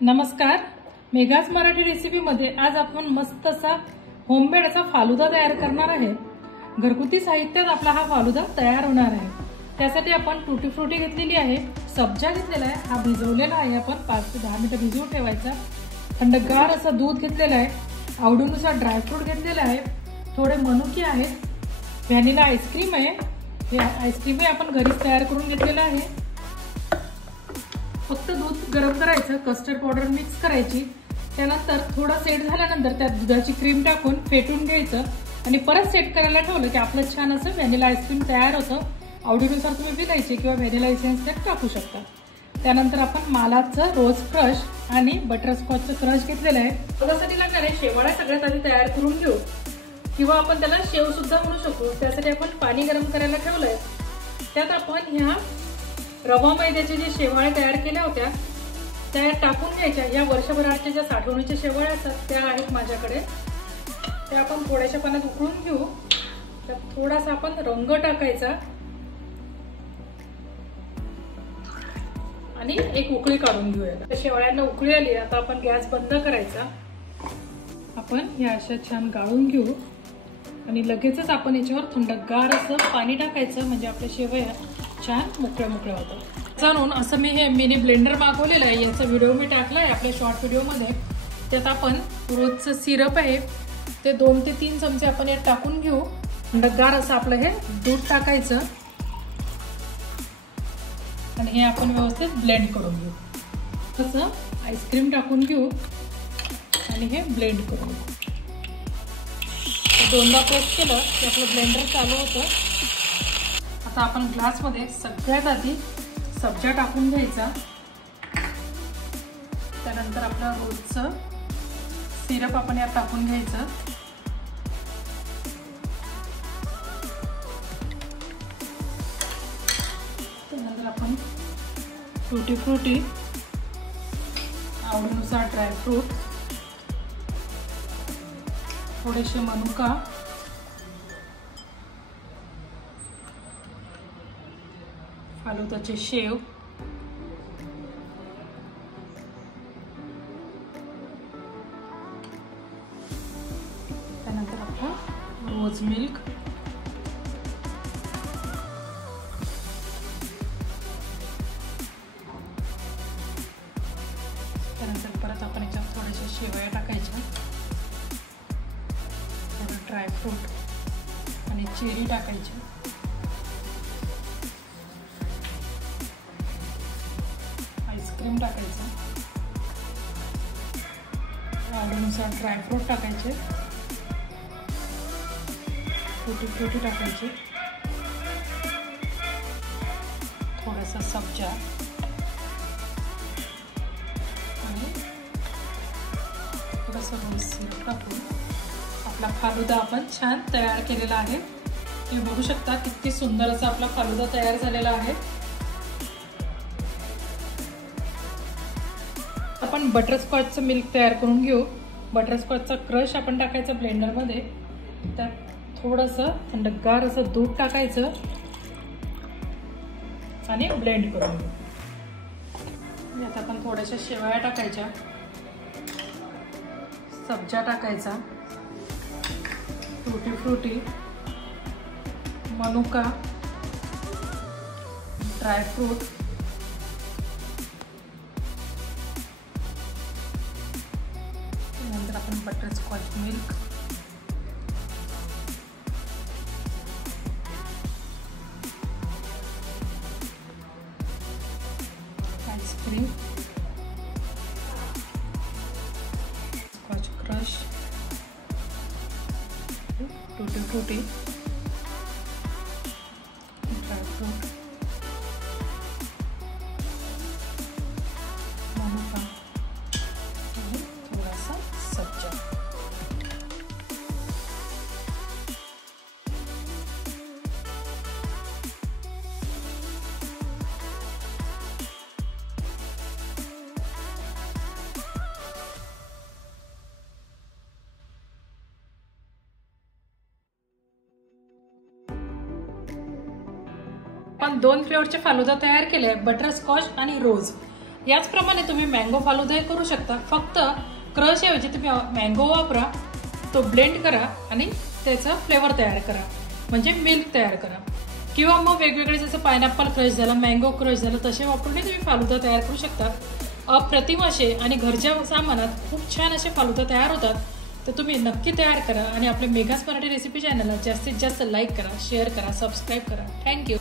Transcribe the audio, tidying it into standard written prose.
नमस्कार, मेघाच मराठी रेसिपीमध्ये आज आपण मस्त असा होममेड असा फालुदा तयार करणार आहे। घरगुती साहित्यात आपला हा फालुदा तयार होणार आहे। त्यासाठी आपण टुटी फ्रुटी घेतलेली आहे, सब्जा घेतलेला आहे, हा भिजवलेला आहे, आपण 5 ते 10 मिनिटं भिजवून ठेवायचा। थंडगार असं दूध घेतलेलं आहे, आवडीनुसार ड्रायफ्रूट घेतलेले आहे, थोडे मनुके आहेत, व्हॅनिला आईस्क्रीम आहे, हे आईस्क्रीम आपण घरीच तयार करून घेतलेलं आहे। फक्त दूध गरम करायचं, कस्टर्ड पावडर मिक्स करायची, त्यानंतर थोडा सेट झाल्यानंतर त्यात दुधाची क्रीम टाकून फेटून घ्यायचं आणि परत सेट करायला ठेवलं की आपलं छान असं व्हॅनिला आईस्क्रीम तयार होतं। आवडीनुसार तुम्ही पिकायचे किंवा व्हॅनिला एसेन्स त्यात टाकू शकता। त्यानंतर आपण मालाचं रोज क्रश आणि बटरस्कॉचचं क्रश घेतलेलं आहे। त्यासाठी लागणारे शेवाळ्या सगळ्यात आधी तयार करून घेऊ किंवा आपण त्याला शेव सुद्धा म्हणू शकतो। त्यासाठी आपण पाणी गरम करायला ठेवलंय, त्यात आपण ह्या रवा मैद्याचे जे शेवाळे तयार केल्या होत्या त्या टाकून घ्यायच्या। या वर्षभराच्या ज्या साठवणीच्या शेवाळ्या असतात त्या आहेत माझ्याकडे, त्या आपण थोड्याशा पाण्यात उकळून घेऊ। त्यात थोडासा आपण रंग टाकायचा आणि एक उकळी काढून घेऊया। शेवाळ्यांना उकळी आली, आता आपण गॅस बंद करायचा। आपण ह्या अशा छान गाळून घेऊ आणि लगेचच आपण याच्यावर थंडगार असं पाणी टाकायचं, म्हणजे आपल्या शेवया छान मोकळ्या मोकळ्या होतात। जाणून असं मी हे मिनी ब्लेंडर मागवलेलं आहे, याचा व्हिडिओ मी टाकला आहे आपल्या शॉर्ट व्हिडिओमध्ये। त्यात आपण रोजचं सिरप आहे ते 2 ते 3 चमचे आपण यात टाकून घेऊ। थंडगार असं आपलं हे दूध टाकायचं आणि हे आपण व्यवस्थित ब्लेंड करून घेऊ। तसं आईस्क्रीम टाकून घेऊ आणि हे ब्लेंड करून घेऊ। दोनदा प्रेस केलं की आपलं ब्लेंडर चालू होतं। आता आपण ग्लासमध्ये सगळ्यात आधी सब्जा टाकून घ्यायचा, त्यानंतर आपलं रोजचं सिरप आपण यात टाकून घ्यायचं, त्यानंतर आपण टुटी फ्रुटी, आवडीनुसार ड्रायफ्रूट, थोडेसे मनुका, फालुदाचे शेव, त्यानंतर आपला रोज मिल्क, त्यानंतर परत आपण याच्यात थोडेसे शेवया टाकायच्या, थोडं ड्रायफ्रूट आणि चेरी टाकायचे, आईस्क्रीम टाकायचं, आवडीनुसार ड्रायफ्रूट टाकायचे, टुटी फ्रुटी टाकायचे, थोडासा सब्जा आणि थोडंसं रोज सिरप टाकून आपला फालुदा आपण छान तयार केलेला आहे। तुम्ही बघू शकता किती सुंदर असा आपला फालुदा तयार झालेला आहे। आपण बटरस्कॉचचं मिल्क तयार करून घेऊ। बटरस्कॉचचा क्रश आपण टाकायचा ब्लेंडरमध्ये, त्यात थोडंसं थंडगार असं दूध टाकायचं आणि ब्लेंड करून घेऊ। यात आपण थोड्याशा शेवया टाकायच्या, सब्जा टाकायचा, टुटी फ्रुटी, मनुका, ड्रायफ्रूट, नंतर आपण butterscotch milk, ice cream, scotch crush, tutti frutti, dry fruit, मनुका आणि थोडासा सब्जा। आपण 2 फ्लेवरचे फालुदा तयार केले, बटरस्कॉच आणि रोज। याचप्रमाणे तुम्ही मँगो फालुदाही करू शकता. फक्त क्रश ऐवजी तुम्ही मँगो वापरा, तो ब्लेंड करा आणि त्याचा फ्लेवर तयार करा, म्हणजे मिल्क तयार करा. किंवा मग वेगवेगळे जसं पायनॅपल क्रश झाला, मँगो क्रश झालं, तसे वापरूनही तुम्ही फालुदा तयार करू शकता. अप्रतिम असे आणि घरच्या सामानात खूप छान असे फालुदा तयार होतात. तर तुम्ही नक्की तयार करा आणि आपल्या मेघास मराठी रेसिपी चॅनलला जास्तीत जास्त लाईक करा, शेअर करा, सबस्क्राईब करा. थँक्यू.